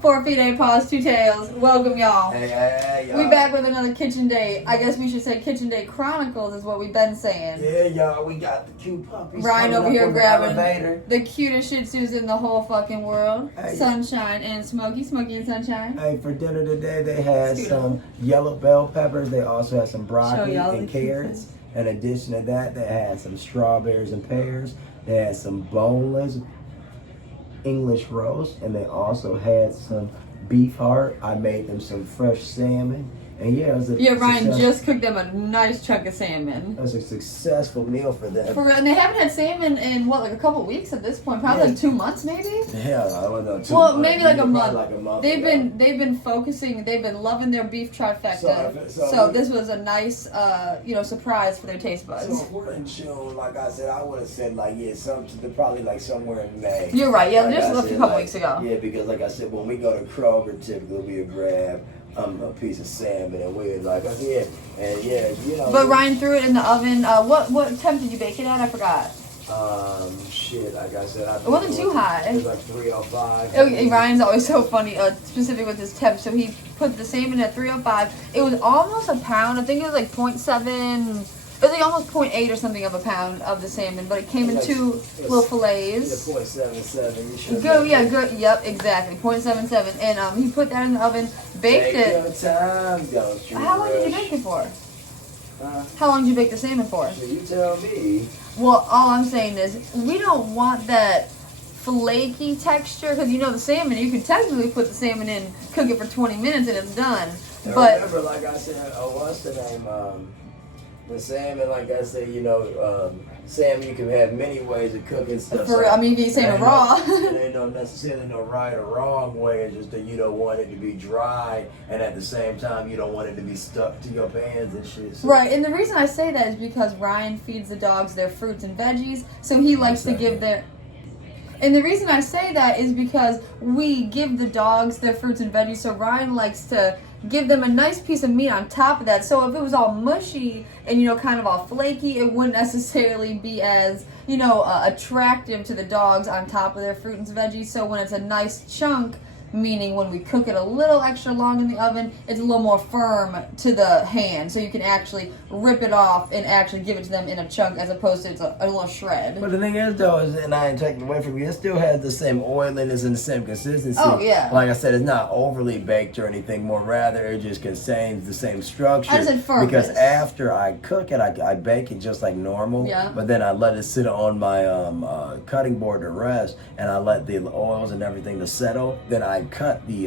4 feet, 8 paws, 2 tails. Welcome, y'all. Hey, y'all. We back with another kitchen date. I guess we should say kitchen date chronicles is what we've been saying. Yeah, y'all. We got the cute puppies. Ryan over here grabbing the the cutest Shih Tzus in the whole fucking world. Hey. Sunshine and Smokey and Sunshine. Hey, for dinner today, they had some yellow bell peppers. They also had some broccoli and carrots. In addition to that, they had some strawberries and pears. They had some boneless English roast, and they also had some beef heart. I made them some fresh salmon, and yeah, it was Ryan just cooked them a nice chunk of salmon. It was a successful meal for them. And they haven't had salmon in like a couple weeks at this point, probably like 2 months maybe. Yeah, I don't know. Well, maybe like a month. Like a month. They've been focusing. They've been loving their beef trifecta. So this was a nice, surprise for their taste buds. So we're in June, like I said, I would have said probably like somewhere in May. You're right. Yeah, like just a couple weeks ago. Yeah, because like I said, when we go to Kroger, typically we grab a piece of salmon, and we're like, But Ryan threw it in the oven. What temp did you bake it at? I forgot. Like I said, it wasn't too high. It was like 305. Ryan's always so funny, specific with his temp. So he put the salmon at 305. It was almost a pound. I think it was like 0.7. It was like almost 0.8 or something of a pound of the salmon, but it came in two little fillets. Yeah, 0.77. You should. Good, yeah, good. Yep, exactly. 0.77. And he put that in the oven, baked it. How long did you bake it for? How long did you bake the salmon for? So you tell me. Well, all I'm saying is we don't want that flaky texture, because the salmon, you can technically put the salmon in, cook it for 20 minutes and it's done. And but remember, like I said, what's the name? The salmon, like I say, salmon, you can have many ways of cooking stuff. You can eat salmon raw. There ain't no necessarily no right or wrong way. It's just that you don't want it to be dry, and at the same time, you don't want it to be stuck to your pans and shit. So. Right, and the reason I say that is because Ryan feeds the dogs their fruits and veggies, so he likes to give their... And the reason I say that is because we give the dogs their fruits and veggies, so Ryan likes to give them a nice piece of meat on top of that. So if it was all mushy and, kind of all flaky, it wouldn't necessarily be as, attractive to the dogs on top of their fruit and veggies. So when it's a nice chunk, meaning when we cook it a little extra long in the oven, it's a little more firm to the hand, so you can actually rip it off and actually give it to them in a chunk as opposed to it's a little shred. But the thing is, though, and I ain't taking away from you, it still has the same oiliness and the same consistency. Oh, yeah. Like I said, it's not overly baked or anything, more rather it just contains the same structure. I said firmness. Because after I cook it, I bake it just like normal, but then I let it sit on my cutting board to rest, and I let the oils and everything to settle. Then I cut the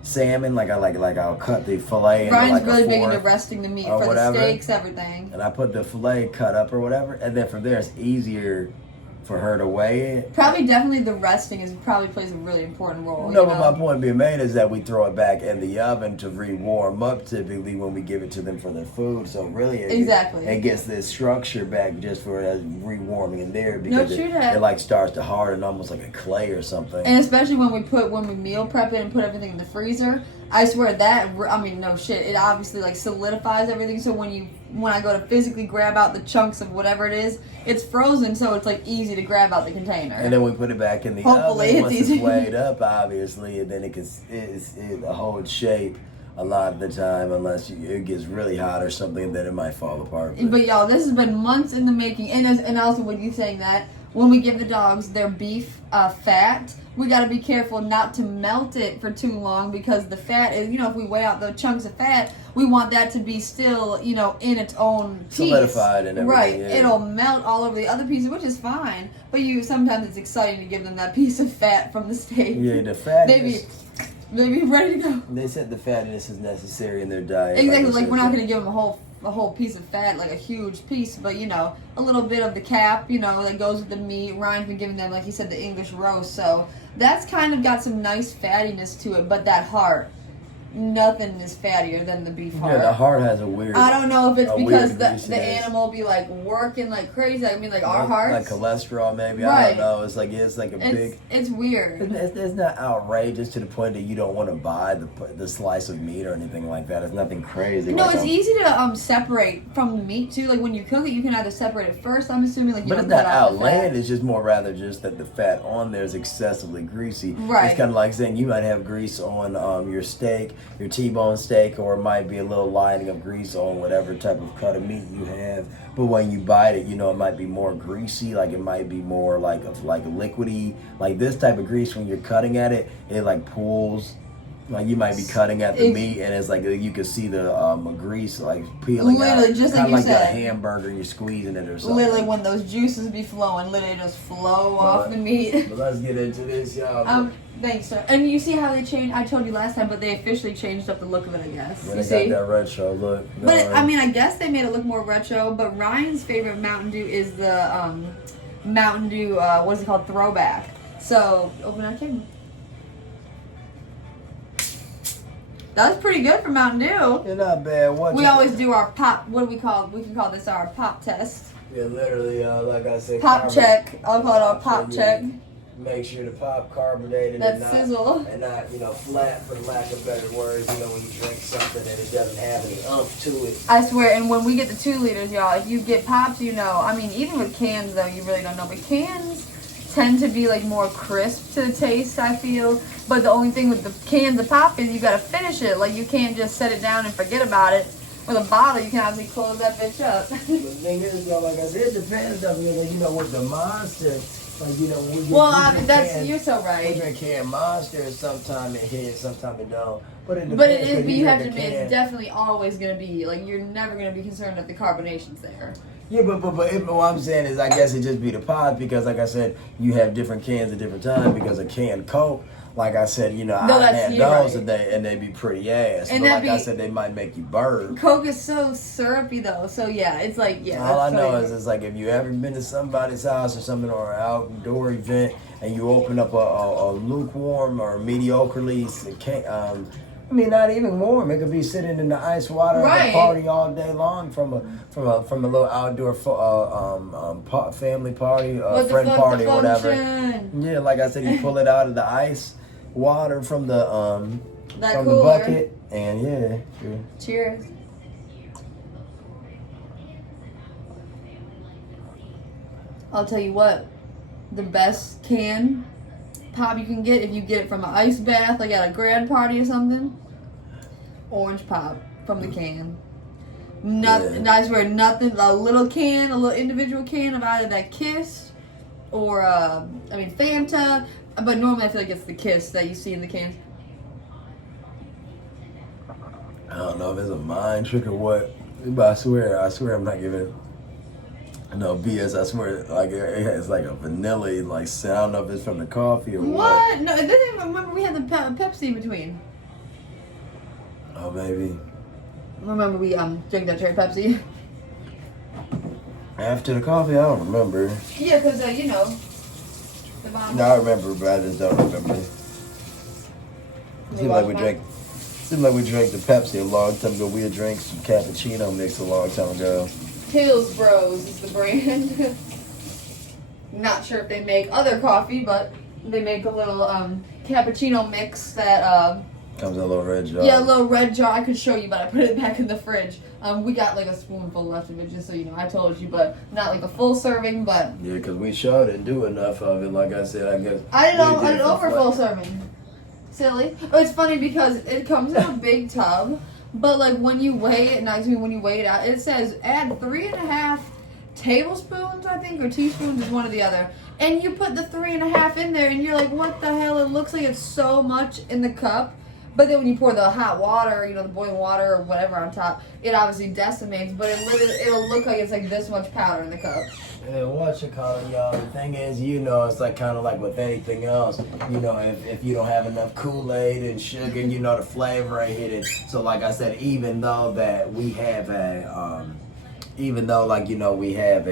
salmon, I'll cut the fillet. Ryan's really big into resting the meat for whatever. The steaks, everything. And I put the fillet cut up or whatever, and then from there it's easier for her to weigh it. Probably definitely the resting probably plays a really important role. No, but my point being made is that we throw it back in the oven to re-warm up typically when we give it to them for their food. So really it gets this structure back just for re-warming in there, because it like starts to harden almost like a clay or something. And especially when we meal prep it and put everything in the freezer, I swear no shit, it obviously like solidifies everything. So when I go to physically grab out the chunks of whatever it is, it's frozen, so it's like easy to grab out the container. And then we put it back in the oven once it's weighed up, obviously, and then it holds shape a lot of the time, unless it gets really hot or something, then it might fall apart. But y'all, this has been months in the making, and also with you saying that, when we give the dogs their beef fat, we got to be careful not to melt it for too long, because the fat is, if we weigh out the chunks of fat, we want that to be still, in its own piece. Solidified and everything. Right. Yeah. It'll melt all over the other pieces, which is fine. But sometimes it's exciting to give them that piece of fat from the steak. Yeah, the fattiness. Maybe ready to go. They said the fattiness is necessary in their diet. Exactly. Like we're not going to give them a whole piece of fat, like a huge piece, but a little bit of the cap, that goes with the meat. Ryan's been giving them, like he said, the English roast, so that's kind of got some nice fattiness to it. But that heart, nothing is fattier than the beef heart. Yeah, the heart has a weird. I don't know if it's because the greasiness. animal be like working like crazy. I mean, like our hearts, like cholesterol, maybe. Right. I don't know. It's like a big. It's weird. It's not outrageous to the point that you don't want to buy the slice of meat or anything like that. It's nothing crazy. No, like it's easy to separate from the meat too. Like when you cook it, you can either separate it first. I'm assuming like you. But it's not outlandish. It's just more rather just that the fat on there is excessively greasy. Right. It's kind of like saying you might have grease on your steak, your T-bone steak, or it might be a little lining of grease on whatever type of cut of meat you have. But when you bite it, it might be more greasy. Like it might be more like liquidy. Like this type of grease when you're cutting at it, it like pulls. Like you might be cutting at the meat, and it's like you can see the grease like peeling literally, out. just kind like of you like said. a hamburger, you're squeezing it or something. Literally, when those juices be flowing, literally just flow off the meat. But let's get into this, y'all. Thanks, sir. And you see how they changed? I told you last time, but they officially changed up the look of it, I guess. When they got that retro look. But I mean, I guess they made it look more retro. But Ryan's favorite Mountain Dew is the Mountain Dew. What is it called? Throwback. So open our camera. That was pretty good for Mountain Dew. You're not bad. We always do our pop. What do we call? We can call this our pop test. Yeah, literally, like I said. Pop check. I'll call it our pop check. Make sure the pop carbonated and not sizzle. And not, flat, for lack of better words. When you drink something and it doesn't have any umph to it. I swear, and when we get the 2 liters, y'all, if you get pops, I mean, even with cans, though, you really don't know. But cans tend to be, like, more crisp to the taste, I feel. But the only thing with the cans of pop is you got to finish it. Like, you can't just set it down and forget about it. With a bottle, you can obviously close that bitch up. But the thing is, though, like I said, it depends, though, with the Monster. Like, You're so right. We drink canned Monster, sometimes it hits, sometimes it don't. But it is, but you have to admit, it's definitely always going to be, like, you're never going to be concerned that the carbonation's there. Yeah, but what I'm saying is, I guess it just be the pod because, like I said, you have different cans at different times because a canned Coke, like I said, I had those right. and they be pretty ass. And but like I said, they might make you burn. Coke is so syrupy though, so yeah, it's like All I know is it's like if you ever been to somebody's house or something or an outdoor event and you open up a lukewarm or mediocrely not even warm. It could be sitting in the ice water at a party all day long from a little outdoor family party, friend party or whatever. Yeah, like I said, you pull it out of the ice water from the the bucket, and yeah. Cheers. I'll tell you what, the best can pop you can get if you get it from an ice bath, like at a grad party or something. Orange pop from the can. Nothing. Yeah. I swear, nothing. A little individual can of either that Kiss or Fanta. But normally I feel like it's the Kiss that you see in the cans. I don't know if it's a mind trick or what, but I swear I'm not giving no BS. I swear, like it has like a vanilla like sound of it from the coffee or what? No, it doesn't even remember we had the Pepsi in between. Oh, maybe. Remember we drank that cherry Pepsi. After the coffee, I don't remember. Yeah, because No, I remember, but I just don't remember. Seemed like we drank the Pepsi a long time ago. We had drank some cappuccino mix a long time ago. Hills Bros is the brand. Not sure if they make other coffee, but they make a little cappuccino mix that comes in a little red jar. Yeah, a little red jar. I could show you, but I put it back in the fridge. We got like a spoonful left of it, just so you know. I told you, but not like a full serving, but... Yeah, because we sure didn't do enough of it, like I said, I guess. I didn't over full serving. Silly. Oh, it's funny because it comes in a big tub, but like when you weigh it, when you weigh it out, it says add 3.5 tablespoons, I think, or teaspoons is one or the other. And you put the 3.5 in there, and you're like, what the hell? It looks like it's so much in the cup. But then when you pour the hot water, the boiling water or whatever on top, it obviously decimates, but it'll look like it's like this much powder in the cup. And what you call it, y'all, the thing is, it's like kind of like with anything else, if you don't have enough Kool-Aid and sugar, the flavor ain't hit it. So like I said, even though that we have we have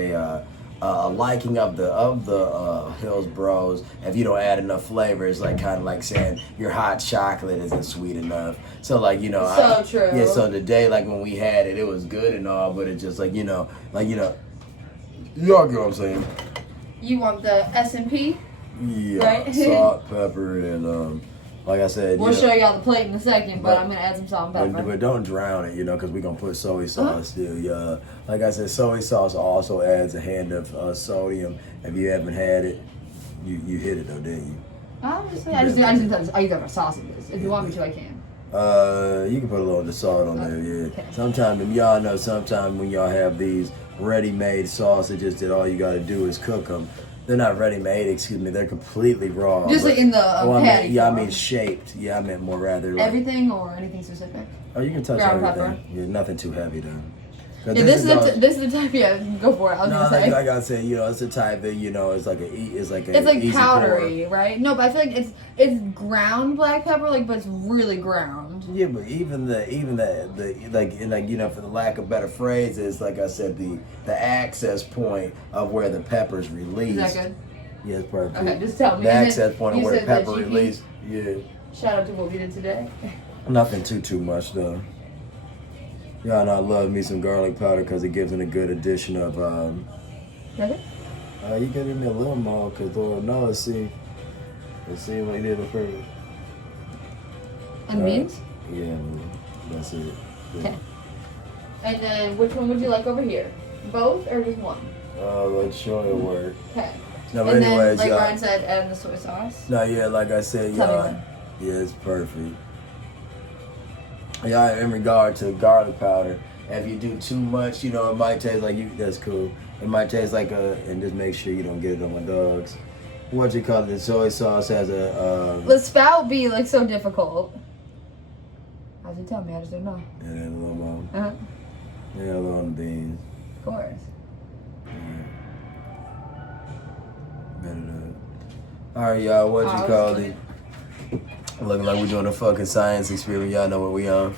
a liking of the Hillsboroughs. If you don't add enough flavor, it's like kind of like saying your hot chocolate isn't sweet enough. So like True. Yeah. So today, like when we had it, it was good and all, but it just y'all get what I'm saying. You want the S&P? Yeah. Right? Salt, pepper, and like I said, we'll show y'all the plate in a second, but I'm gonna add some salt and pepper. But don't drown it, because we're gonna put soy sauce still. Yeah, like I said, soy sauce also adds a hand of sodium. If you haven't had it, you hit it though, didn't you? I just didn't tell you. I use that for sausages. If you want me to, I can. You can put a little of the salt on there. Yeah. Okay. Sometimes y'all know. Sometimes when y'all have these ready-made sausages, that all you got to do is cook them. They're not ready-made, excuse me. They're completely raw. Just like in the patty. I mean shaped. Yeah, I meant more rather. Like, everything or anything specific? Oh, you can touch ground everything. pepper. Yeah, nothing too heavy though. Yeah, this is the type. Yeah, go for it. I was gonna say. I gotta say, it's the type that it's like it's powdery, right? No, but I feel like it's ground black pepper, but it's really ground. Yeah, but even the for the lack of better phrases, like I said, the access point of where the pepper's released. Is that good? Yeah, it's perfect. Okay, just tell me. The access point of where the pepper released. Yeah. Shout out to what we did today. Nothing too much though. Y'all know I love me some garlic powder because it gives it a good addition of Okay. You can give me a little more because Lord knows, let's see what he did at first. And beans? Yeah, that's it. Yeah. Okay. And then which one would you like over here? Both or just one? Let's show it work. Okay. No, but anyways, then, like Ryan said, add the soy sauce. No, yeah, like I said, y'all. Yeah, it's perfect. Yeah, in regard to garlic powder, if you do too much, it might taste like that's cool. It might taste like and just make sure you don't get it on my dogs. What you call it? The soy sauce has a. The spout be so difficult. How's it tell me? I just don't know. Yeah, a little more. Uh-huh. Yeah, a little on the beans. Of course. All right, y'all. What you call it? Looking like we're doing a fucking science experiment. Y'all know what we on.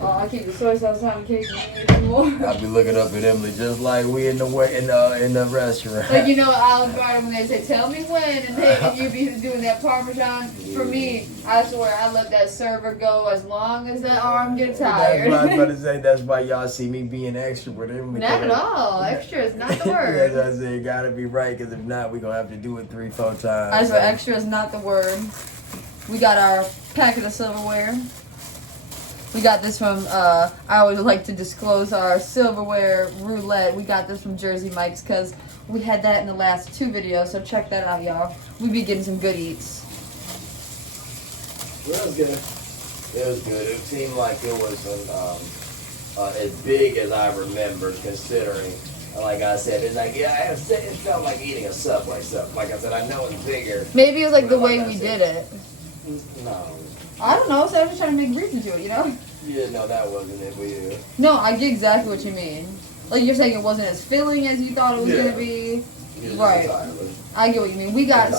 Oh, I keep the soy sauce on in case you need any more. I'll be looking up at Emily just like we in the restaurant. Like Olive Garden when they say, "Tell me when," and you be doing that Parmesan. For me, I swear, I let that server go as long as that arm gets tired. That's what I was about to say. That's why y'all see me being extra with Emily. Not at all. Extra is not the word. As I said, it gotta be right, because if not, we're gonna have to do it 3-4 times. I swear, extra is not the word. We got our packet of silverware. We got this from, I always like to disclose our silverware roulette. We got this from Jersey Mike's because we had that in the last 2 videos, so check that out, y'all. We be getting some good eats. Well, it was good. It was good. It seemed like it wasn't as big as I remembered, considering, like I said, it's like, yeah, it felt like eating a Subway stuff. Like I said, I know it's bigger. Maybe it was like the way we did it. No. I don't know, so I was just trying to make reason to it, Yeah, no, that wasn't it, but yeah. No, I get exactly what you mean. Like, you're saying it wasn't as filling as you thought it was going to be. Yeah, right. entirely. I get what you mean. We got,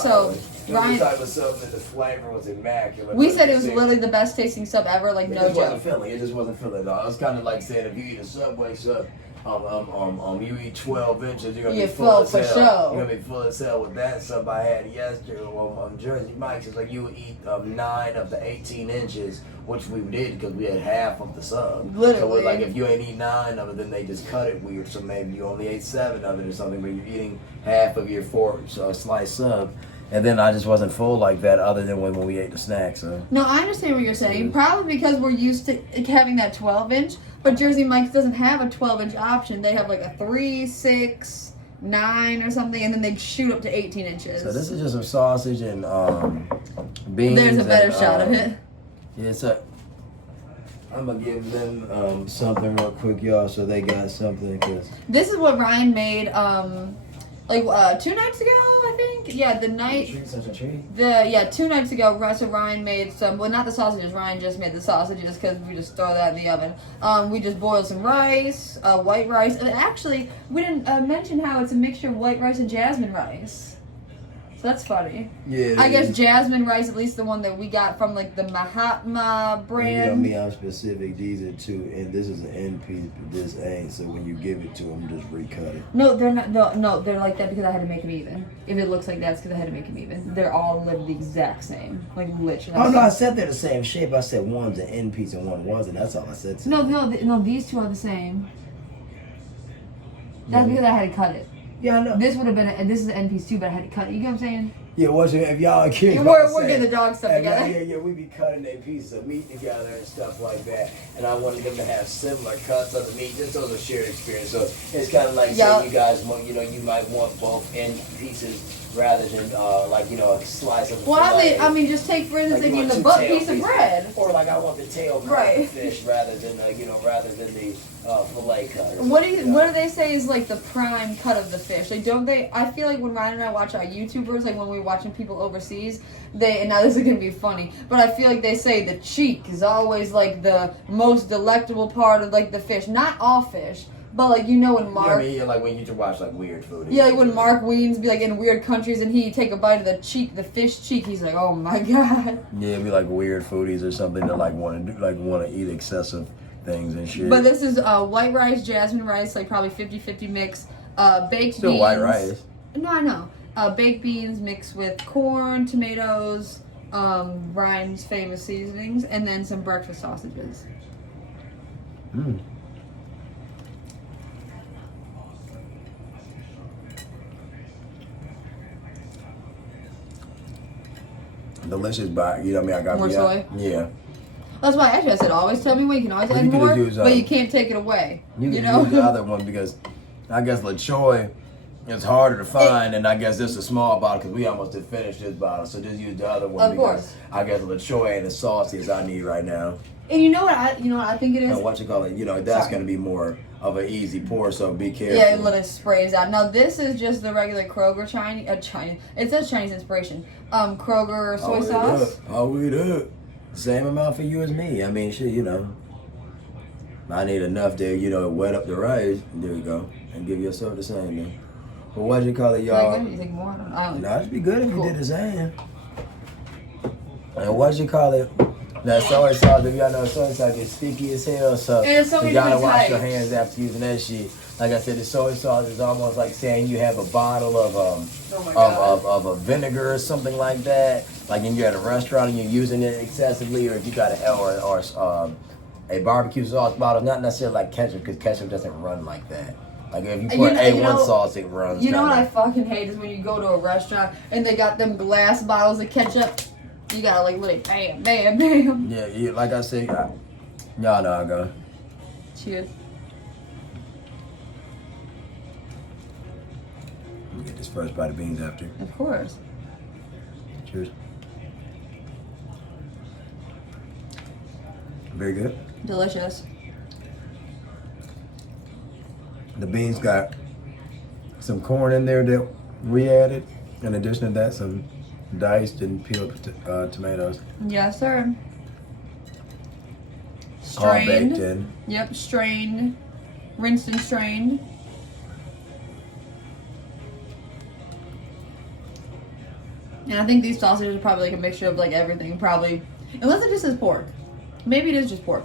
Ryan, type of sub that the flavor was immaculate. We said it was literally the best tasting sub ever, like no joke. It just wasn't filling though. It's kind of like saying if you eat a Subway sub, you eat 12 inches, you're gonna be full as hell. Sure. You're gonna be full as hell with that sub I had yesterday on Jersey Mike's. It's like you would eat 9 of the 18 inches, which we did because we had half of the sub. Literally. So like if you ain't eat 9 of it, then they just cut it weird. So maybe you only ate 7 of it or something, but you're eating half of your 4 slice sub. And then I just wasn't full like that other than when we ate the snack, so. No, I understand what you're saying. Probably because we're used to having that 12-inch, but Jersey Mike's doesn't have a 12-inch option. They have like a 3, 6, 9 or something, and then they shoot up to 18 inches. So this is just some sausage and beans. There's a better shot of it. Yeah, so I'm going to give them something real quick, y'all, so they got something. Cause this is what Ryan made 2 nights ago, I think. Yeah, the night. 2 nights ago, so Ryan made some. Well, not the sausages. Ryan just made the sausages because we just throw that in the oven. We just boiled some rice, white rice, and actually we didn't mention how it's a mixture of white rice and jasmine rice. So that's funny. Yeah. I guess jasmine rice, at least the one that we got from like the Mahatma brand. You know me, I'm specific. These are two, and this is an end piece, but this ain't. So when you give it to them, just recut it. No, they're not. No, they're like that because I had to make them even. If it looks like that, it's because I had to make them even. They're all the exact same, like literally. Oh no, I said they're the same shape. I said one's an end piece and one wasn't. That's all I said. No. These two are the same. That's because I had to cut it. Yeah, I know. This would have been. This is an end piece too, but I had to cut it. You get what I'm saying? Yeah, if y'all kids, we're getting the dog stuff together. Yeah, we be cutting a piece of meat together and stuff like that. And I wanted them to have similar cuts of the meat, just so it's a shared experience. So it's kind of like saying you guys want, you might want both end pieces rather than a slice of the filet. I mean, just take for instance, if you the butt piece of bread. Or like I want the tail cut of the fish rather than the fillet cut. What do they say is like the prime cut of the fish? Like, don't they? I feel like when Ryan and I watch our YouTubers, like when we're watching people overseas, and now this is gonna be funny, but I feel like they say the cheek is always like the most delectable part of like the fish. Not all fish. But like when Mark, like when you watch like weird food. Yeah, like when Mark Weens be like in weird countries and he take a bite of the cheek, the fish cheek, he's like, oh my god. Yeah, it'd be like weird foodies or something that want to eat excessive things and shit. But this is white rice, jasmine rice, like probably 50-50 mix. Baked Still beans. White rice. No, I know. Baked beans mixed with corn, tomatoes, Ryan's famous seasonings, and then some breakfast sausages. Mm. Delicious, but I got more soy. Yeah. That's why I said always tell me when you can always add more, but you can't take it away. You can use the other one because I guess LaChoy is harder to find, and I guess this is a small bottle because we almost did finish this bottle, so just use the other one. Of course. I guess LaChoy ain't as saucy as I need right now. And you know what I think it is? And what you call it? That's going to be more of an easy pour, so be careful. Yeah, let it sprays out. Now this is just the regular Kroger Chinese. It says Chinese inspiration. Kroger soy sauce. We do. Same amount for you as me. I mean, shit, I need enough to, wet up the rice. There you go. And give yourself the same, man. But what you call it, y'all? You think more? I don't know. No, it'd be good if you did the same. And what you call it? That soy sauce, if y'all know soy sauce is sticky as hell, so you gotta wash your hands after using that shit. Like I said, the soy sauce is almost like saying you have a bottle of a vinegar or something like that. Like when you're at a restaurant and you're using it excessively, or if you got a barbecue sauce bottle, not necessarily like ketchup, because ketchup doesn't run like that. Like if you put A1 sauce, it runs. You know what I fucking hate is when you go to a restaurant and they got them glass bottles of ketchup. You gotta like literally bam, bam, bam. Yeah, like I said, y'all know I go. Cheers. We'll get this first bite of beans after. Of course. Cheers. Very good. Delicious. The beans got some corn in there that we added. In addition to that, some diced and peeled tomatoes. Yes, sir. All baked in. Yep, strained. Rinsed and strained. And I think these sausages are probably like a mixture of like everything, probably. Unless it just says pork. Maybe it is just pork.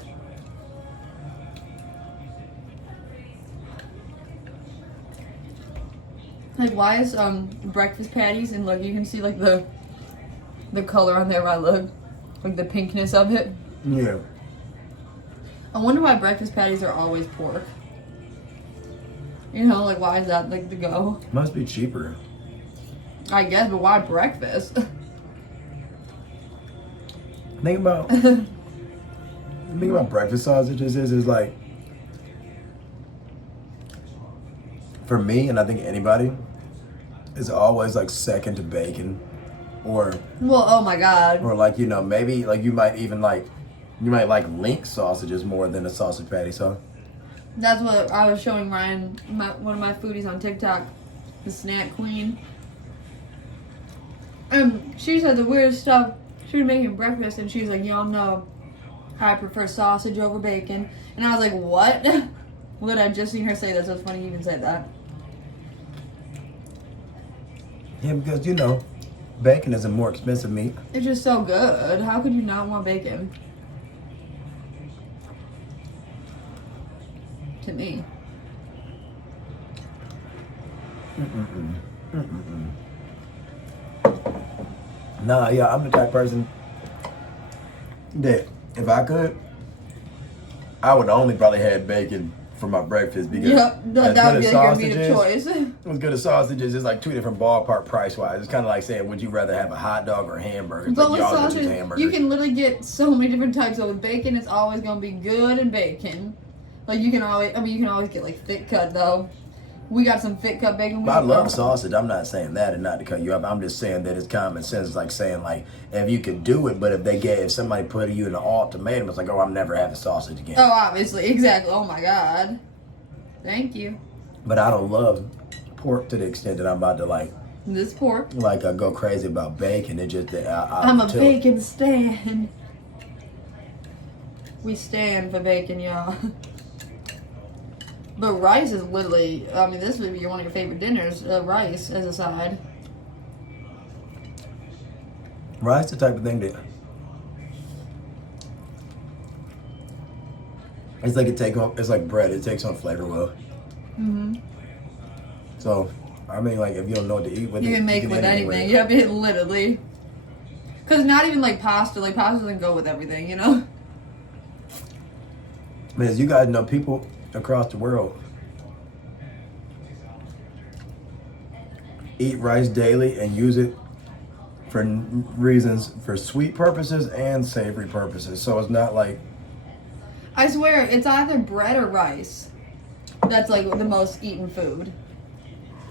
Like, why is breakfast patties, and look, you can see like the color on there by look, like the pinkness of it. Yeah. I wonder why breakfast patties are always pork. Like why is that like the go? Must be cheaper. I guess, but why breakfast? Think about breakfast sausages is like, for me, and I think anybody, it's always like second to bacon, or oh my god, or like maybe like you might like link sausages more than a sausage patty. So that's what I was showing Ryan, one of my foodies on TikTok, the Snack Queen. She said the weirdest stuff. She was making breakfast and she was like, y'all know how I prefer sausage over bacon, and I was like, what? What, I just seen her say that, so it's funny you even said that. Yeah, because Bacon is a more expensive meat. It's just so good. How could you not want bacon? To me. Nah, yeah, I'm the type of person that if I could, I would only probably have bacon for my breakfast because that would be like your meat of choice. As good as sausages, it's like two different ballpark price wise. It's kind of like saying, would you rather have a hot dog or a hamburger? It's but like, with sausage, you can literally get so many different types. So with bacon, it's always gonna be good and bacon. Like you can always get like thick cut though. We got some thick cut bacon. I love sausage. I'm not saying that and not to cut you up. I'm just saying that it's common sense. It's like saying like if you could do it, but if somebody put you in an ultimatum, it's like, oh, I'm never having sausage again. Oh, obviously, exactly. Oh my God, thank you. But I don't love pork to the extent that I'm about to like this pork. Like I go crazy about bacon. It just that I'm a bacon stan. We stand for bacon, y'all. But rice is literally, I mean, this would be one of your favorite dinners, rice as a side. Rice the type of thing that it's like it's like bread. It takes on flavor well. Mm-hmm. So, I mean, like, if you don't know what to eat with it, you can make it with anything. Yep, it literally. Because not even like pasta. Like, pasta doesn't go with everything, you know? Man, as you guys know, people across the world eat rice daily and use it for reasons, for sweet purposes and savory purposes. So it's not like... I swear, it's either bread or rice that's like the most eaten food.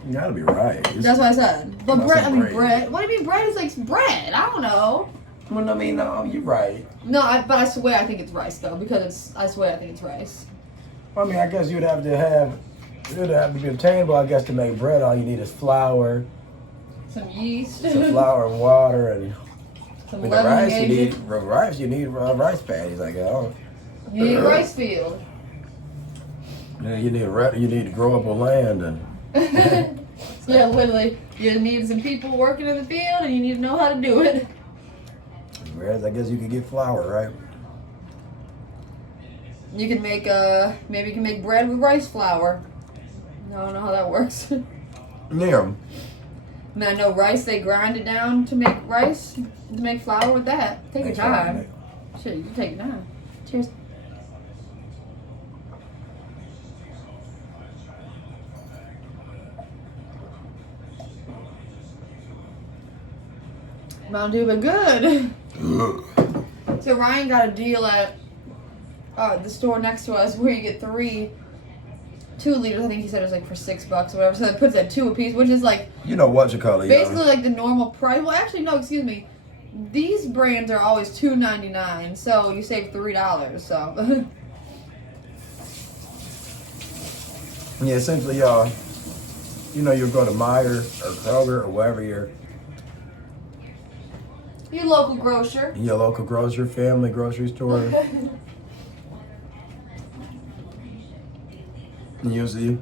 You gotta be right. That's what I said. But bread, bread. What do you mean bread is like bread? I don't know. Well, I mean, no, you're right. No, but I swear I think it's rice though, because I swear I think it's rice. Well, I mean, I guess it would have to be obtainable. I guess to make bread, all you need is flour, some yeast, some flour and water, and some with the rice you need rice patties. Like you need a rice field. Yeah, you need to grow up on land and. Yeah, literally, you need some people working in the field, and you need to know how to do it. Whereas I guess you could get flour, right? You can make maybe you can make bread with rice flour. I don't know how that works. Yeah. And I know rice, they grind it down to make rice, to make flour with that. Take your time. Shit, you take your time. Cheers. Mountain Dew, but good. So Ryan got a deal at the store next to us where you get 2 liters. I think he said it was like for $6 or whatever. So it puts at 2 a piece, which is like, you know what you call it, basically like the normal price. Well, actually, no, excuse me. These brands are always $2.99, so you save $3. So yeah, essentially, y'all. You know, you'll go to Meijer or Kroger or wherever your local grocer. Your local grocer, family grocery store. And you'll see.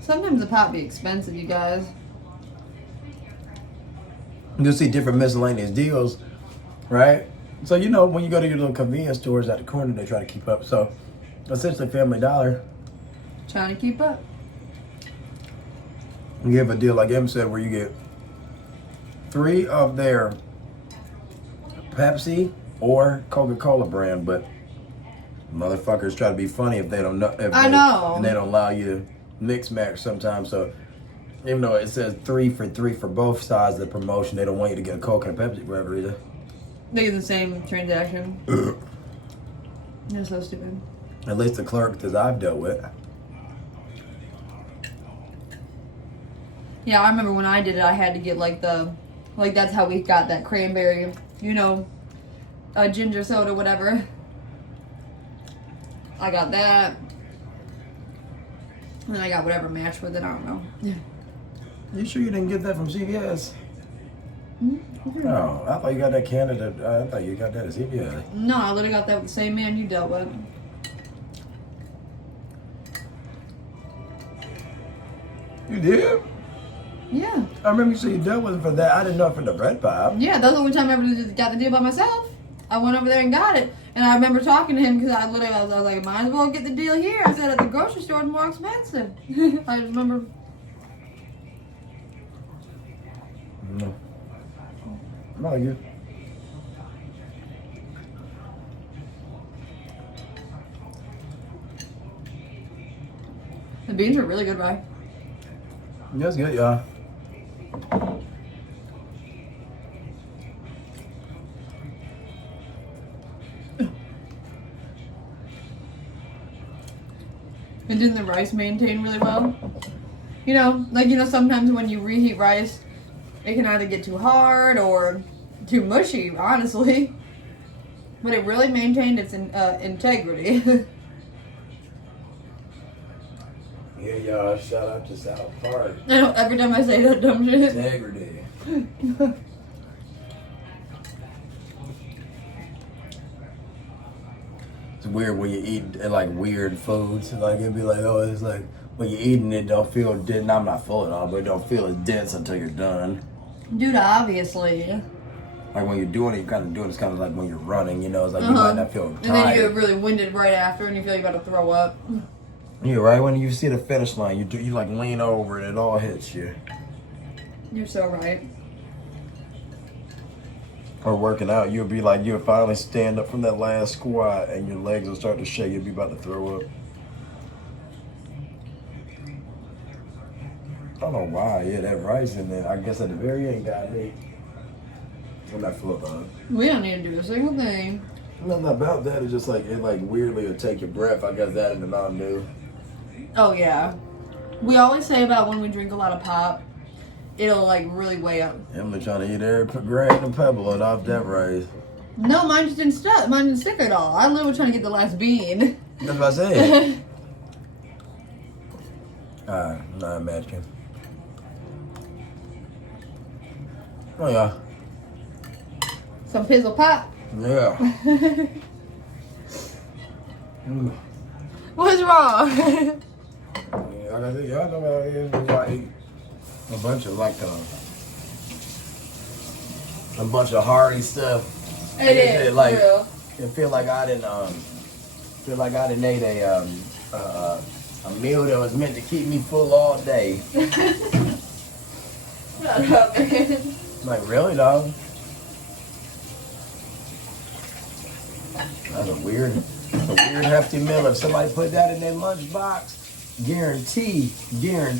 Sometimes the pot be expensive, you guys. You'll see different miscellaneous deals, right? So, you know, when you go to your little convenience stores at the corner, they try to keep up. So, essentially, Family Dollar. Trying to keep up. You have a deal like Em said where you get 3 of their Pepsi or Coca-Cola brand, but motherfuckers try to be funny if they don't know. I know. And they don't allow you to mix match sometimes. So even though it says 3 for $3 for both sides of the promotion, they don't want you to get a Coke and a Pepsi for whatever reason. They get the same transaction. They're so stupid. At least the clerk that I've dealt with. Yeah, I remember when I did it, I had to get that's how we got that cranberry, ginger soda, whatever. I got that. And then I got whatever matched with it, I don't know. Yeah. You sure you didn't get that from CVS? Mm-hmm. No, I thought you got that Canada. I thought you got that at CVS. No, I literally got that with the same man you dealt with. You did? Yeah. I remember you said your deal wasn't for that. I didn't know for the bread pop. Yeah, that was the only time I ever got the deal by myself. I went over there and got it. And I remember talking to him because I was like, might as well get the deal here. I said at the grocery store it's more expensive. I just remember. No. No, you. The beans are really good, right? That's good, y'all. And didn't the rice maintain really well? Sometimes when you reheat rice, it can either get too hard or too mushy, honestly. But it really maintained its integrity. Yeah, y'all, shout out to South Park. I know, every time I say that dumb shit. Integrity. It's weird when you eat like weird foods. Like it'd be like, oh, it's like when you're eating it, don't feel dense. I'm not full at all, but it don't feel as dense until you're done. Dude, obviously. Like when you're doing it, you're kind of doing it. It's kind of like when you're running, you know. It's like you might not feel tired. And then you get really winded right after, and you feel like you're about to throw up. Yeah, right when you see the finish line, you like lean over and it all hits you. You're so right. Or working out, you'll be like, you'll finally stand up from that last squat and your legs will start to shake. You'll be about to throw up. I don't know why. Yeah, that rice in there. I guess at the very end, got me. I'm not full of it. We don't need to do a single thing. Nothing about that. It's just like, it like weirdly will take your breath. I guess that in the Mountain Dew. Oh, yeah. We always say about when we drink a lot of pop, it'll like really weigh up. Emily trying to eat every grain and pebble it off that rice. No, mine just didn't stick. Mine didn't stick at all. I literally trying to get the last bean. That's what I said. Alright, not matching. Oh yeah. Some pizzle pop. Yeah. What's wrong? Like I said, y'all know how it is when y'all eat a bunch of like a bunch of hearty stuff. It is like real. it feel like I didn't ate a meal that was meant to keep me full all day. Shut up, man. Like really, dog? That's a weird hefty meal. If somebody put that in their lunchbox, guarantee, you're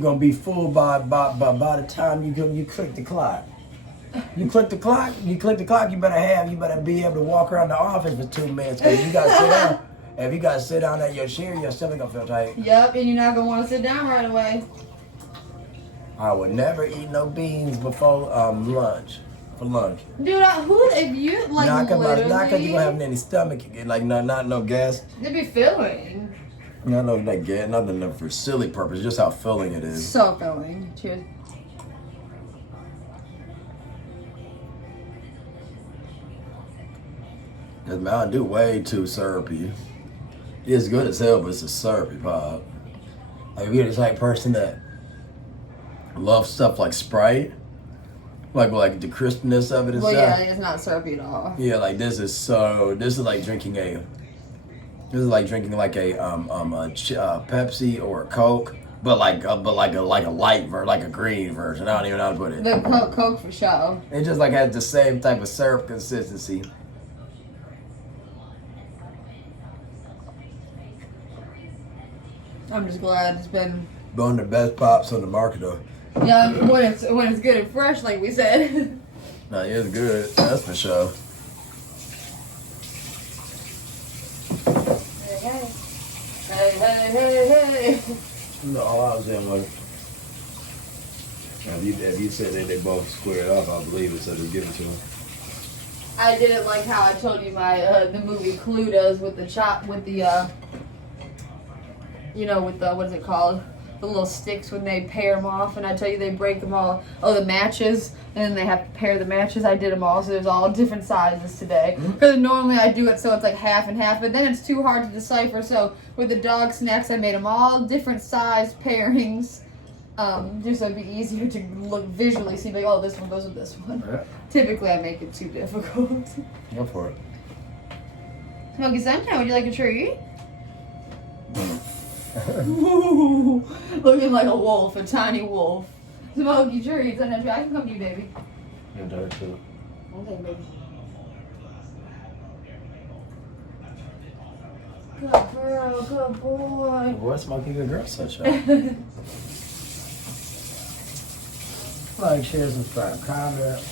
gonna be full by the time you click the clock. You click the clock, you better be able to walk around the office for 2 minutes because you gotta sit down. If you gotta sit down at your chair, your stomach gonna feel tight. Yep, and you're not gonna want to sit down right away. I would never eat no beans before lunch. For lunch. Dude, if you like not literally... Not because you don't have any stomach, like not no gas. It'd be filling. Not no like gas, nothing for silly purpose, just how filling it is. So filling. Cheers. Cause Mountain Dew way too syrupy. It's good as hell, but it's a syrupy pop. Like if you're the type of person that loves stuff like Sprite. Like the crispness of it and well, stuff. Yeah, it's not syrupy at all. Yeah, like this is like drinking a Pepsi or a Coke, but like a light version, like a green version. I don't even know how to put it. The Coke for sure. It just like has the same type of syrup consistency. I'm just glad it's been One of the best pops on the market though. yeah, when it's good and fresh, like we said. No, it's good. That's for sure. Hey. No, all I was saying was, if you said that they both squared off, I believe it, so just give it to them. I didn't like how I told you my the movie Clue does with the what is it called? the little sticks when they pair them off, and I tell you they break them all. Oh, the matches, and then they have to pair the matches. I did them all, so there's all different sizes today. Because normally I do it so it's like half and half, but then it's too hard to decipher. So with the dog snacks, I made them all different size pairings, just so it'd be easier to look visually, see like, oh, this one goes with this one. Yeah. Typically, I make it too difficult. Go for it. Smoky Sunshine, would you like a treat? Ooh, looking like a wolf, a tiny wolf. Smoky treats. I can come to you, baby. You're dark too. Okay, baby. Good girl, good boy. What's Smoky Good Girl Sunshine? Like, share, subscribe, comment.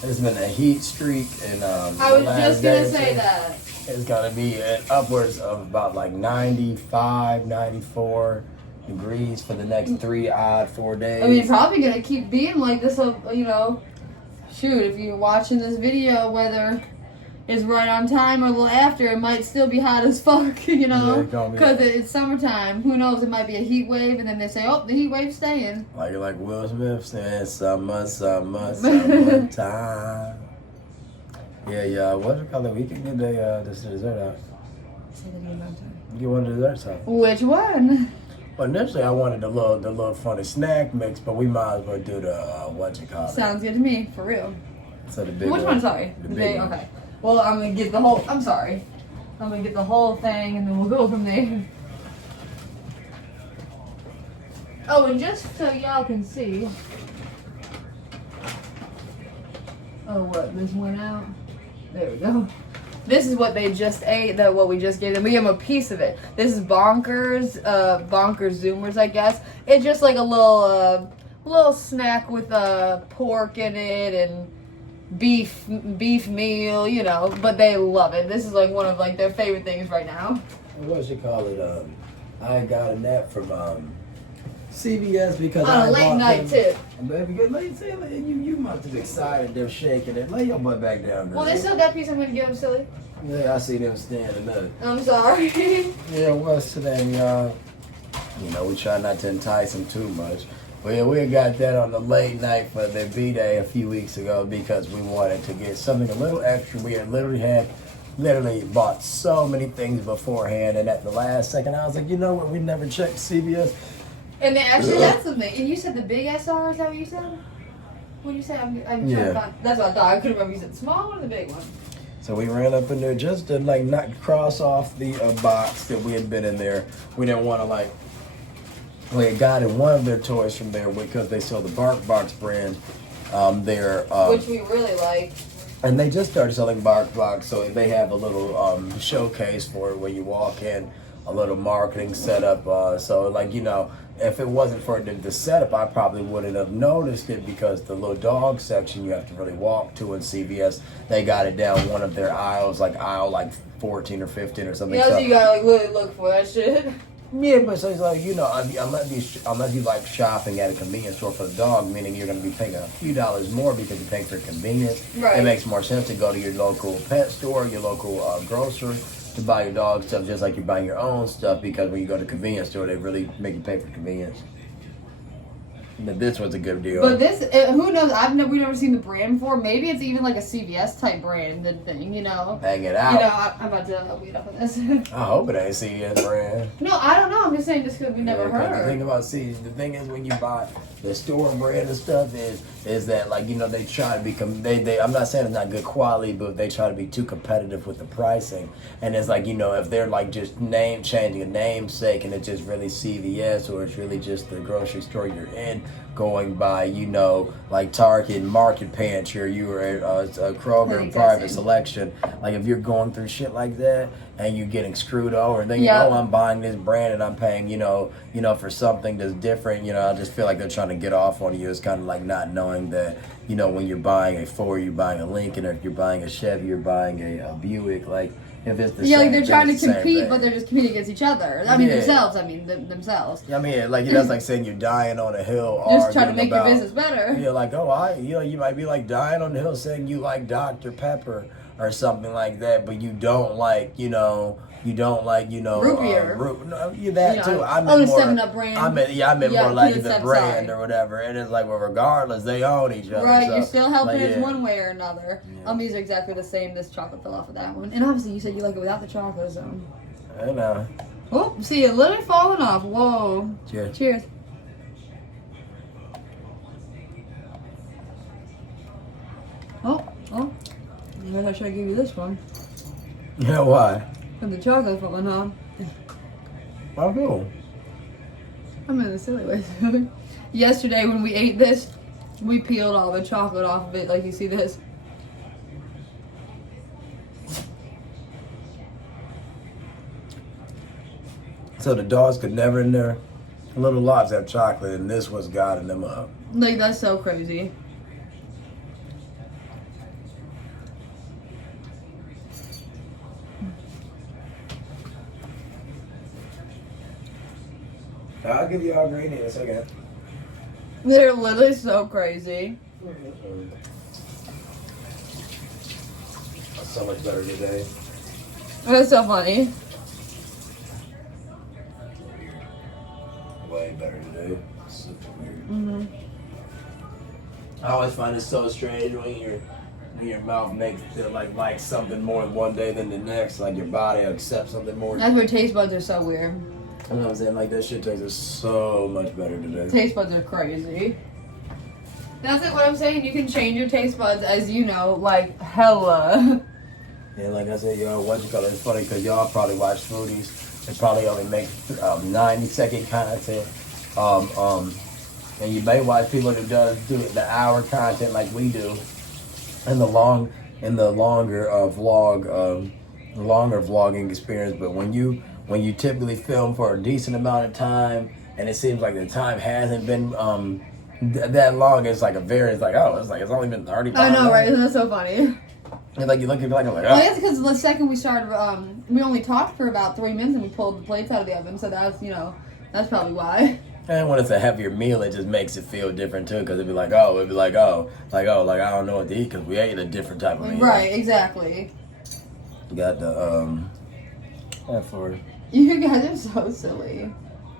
There's been a heat streak in I was just gonna say that. It's gonna be upwards of about like 95, 94 degrees for the next 4 days. I mean, probably gonna keep being like this, you know. Shoot, if you're watching this video, whether it's right on time or a little after, it might still be hot as fuck, you know? Because it's summertime. Who knows? It might be a heat wave, and then they say, oh, the heat wave's staying. Like Will Smith saying, summertime. Yeah, what do you call it? We can get this dessert out. Say that again, time. Get one of the desserts out. Which one? Well, initially I wanted the little funny snack mix, but we might as well do the, what you call it? Sounds good to me, for real. So the big Which one, sorry? The big one. Okay. Well, I'm going to get the whole, I'm sorry. I'm going to get the whole thing, and then we'll go from there. Oh, and just so y'all can see. Oh, what? This went out? There we go. This is what they just ate, what we just gave them. We gave them a piece of it. This is Bonkers, Bonkers Zoomers, I guess. It's just like a little snack with pork in it and beef meal, you know. But they love it. This is like one of like their favorite things right now. What you call it? I got a nap from CVS because on a late night tip. Baby, get late. You must have excited. They're shaking it. Lay your butt back down. Well, they still got piece I'm gonna give them, silly. Yeah, I see them standing up. I'm sorry. Yeah, what's today, y'all? You know, we try not to entice them too much. But yeah, we got that on the late night for their B-Day a few weeks ago because we wanted to get something a little extra. We had literally bought so many things beforehand, and at the last second, I was like, you know what? We never checked CVS. And they actually had something. And you said the big SR, is that what you said? What did you say? I'm trying to find. That's what I thought. I couldn't remember. You said small one or the big one? So we ran up in there just to like not cross off the box that we had been in there. We didn't want to we had gotten one of their toys from there because they sell the Bark Box brand there. Which we really like. And they just started selling Bark Box, so they have a little showcase for it where you walk in, a little marketing setup. So like, you know, if it wasn't for the setup, I probably wouldn't have noticed it because the little dog section you have to really walk to in CVS, they got it down one of their aisles, like aisle 14 or 15 or something. Yeah, so you gotta really look for that shit. Yeah, but so it's like, you know, unless you like shopping at a convenience store for the dog, meaning you're going to be paying a few dollars more because you're paying for convenience. Right. It makes more sense to go to your local pet store, your local grocery, to buy your dog stuff just like you're buying your own stuff, because when you go to a convenience store, they really make you pay for convenience. But this was a good deal. But this, who knows? We've never seen the brand before. Maybe it's even like a CVS type branded thing, you know? Hang it out. You know, I'm about to weed up on this. I hope it ain't CVS brand. No, I don't know. I'm just saying just because we never heard. The thing about the thing is when you buy the store brand and stuff is that, like, you know, they try to become, they I'm not saying it's not good quality, but they try to be too competitive with the pricing. And it's like, you know, if they're like just changing a namesake and it's just really CVS or it's really just the grocery store you're in, going by, you know, like Target Market Pantry, or you were at a Kroger Private Selection, like if you're going through shit like that and you're getting screwed over and then you know I'm buying this brand and I'm paying, you know for something that's different, you know, I just feel like they're trying to get off on you. It's kind of like not knowing that, you know, when you're buying a Ford, you're buying a Lincoln, or if you're buying a Chevy, you're buying a Buick, like if it's the same, like they're trying to same compete, thing. but they're just competing against each other. I mean, themselves. I mean, like that's like saying you're dying on a hill. Just trying to make your business better. Yeah, like you might be like dying on the hill saying you like Dr. Pepper, or something like that, but you don't like, you know, root beer. That too. I meant the more, 7-Up brand. I meant more like the Step brand side. or whatever. And it's like, well, regardless, they own each other. Right, so, you're still helping like, it one way or another. These are exactly the same. This chocolate fell off of that one. And obviously you said you like it without the chocolate, so. I know. Oh, see it literally falling off. Whoa. Cheers. Cheers. Oh. I guess I should give you this one. Yeah, why? From the chocolate falling off. Why cool? I'm in a silly way. Yesterday when we ate this, we peeled all the chocolate off of it, like you see this. So the dogs could never in their little lives have chocolate, and this was guiding them up. Like, that's so crazy. I'll give you all green in a second. They're literally so crazy. So much better today. That's so funny. Way better today. Super weird. Mm-hmm. I always find it so strange when your mouth makes it feel like something more one day than the next. Like your body accepts something more. That's where taste buds are so weird. You know what I'm saying? Like that shit tastes so much better today. Taste buds are crazy. That's like what I'm saying. You can change your taste buds, as you know, like hella. Yeah, like I said, y'all, what you call it? It's funny because y'all probably watch foodies. They probably only make 90-second content. And you may watch people who do the hour content like we do, and the longer vlogging experience. But when you typically film for a decent amount of time, and it seems like the time hasn't been that long, it's like it's only been 35 minutes. I know, right? Isn't that so funny? And like you look at it like, Well, I guess because the second we started, we only talked for about 3 minutes and we pulled the plates out of the oven, so that's probably why. And when it's a heavier meal, it just makes it feel different too, because it'd be like, I don't know what to eat because we ate a different type of meal. Right, exactly. Got the F4. You guys are so silly.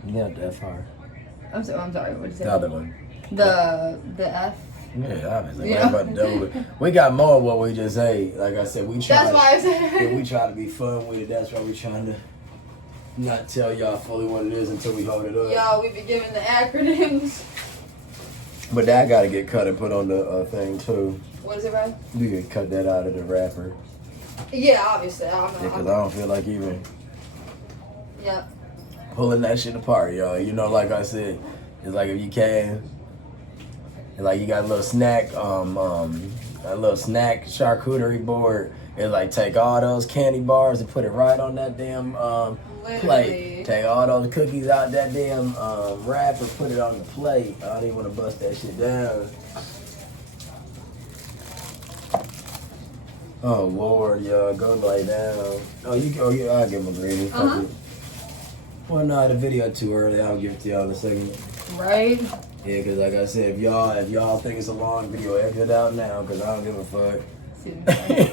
You got the F4. I'm sorry. What did you say? The other one. The F. Yeah, obviously. Yeah. About double it. We got more of what we just ate. Like I said, we try. That's why I said. We try to be fun with it. That's why we're trying to not tell y'all fully what it is until we hold it up. Y'all, we be giving the acronyms. But that got to get cut and put on the thing too. What is it, Brad? You can cut that out of the wrapper. Yeah, obviously. Because I don't feel like even Yep. pulling that shit apart, y'all. You know, like I said, it's like if you can, it's like you got a little snack, charcuterie board. It's like take all those candy bars and put it right on that damn plate. Take all those cookies out that damn wrapper, put it on the plate. I don't even want to bust that shit down. Oh Lord, y'all, go lay down. I'll give him a green. Well, no, I had a video too early. I'll give it to y'all in a second. Right? Yeah, because like I said, if y'all think it's a long video, exit out now, because I don't give a fuck.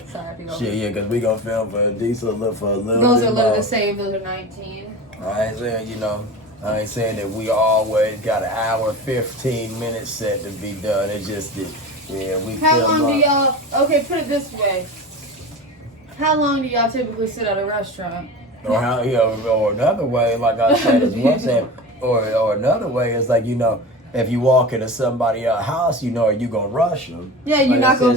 Sorry, Shit, yeah, because we gonna film for a decent little Those bit are literally more. the same. Those are 19. I ain't saying that we always got an hour, 15 minutes set to be done. It's just that, yeah, we How film long do y'all, okay, put it this way. How long do y'all typically sit at a restaurant? Or another way, like I said, is one thing. Or another way is like, if you walk into somebody else's house, are you gonna rush them? Yeah, you're not gonna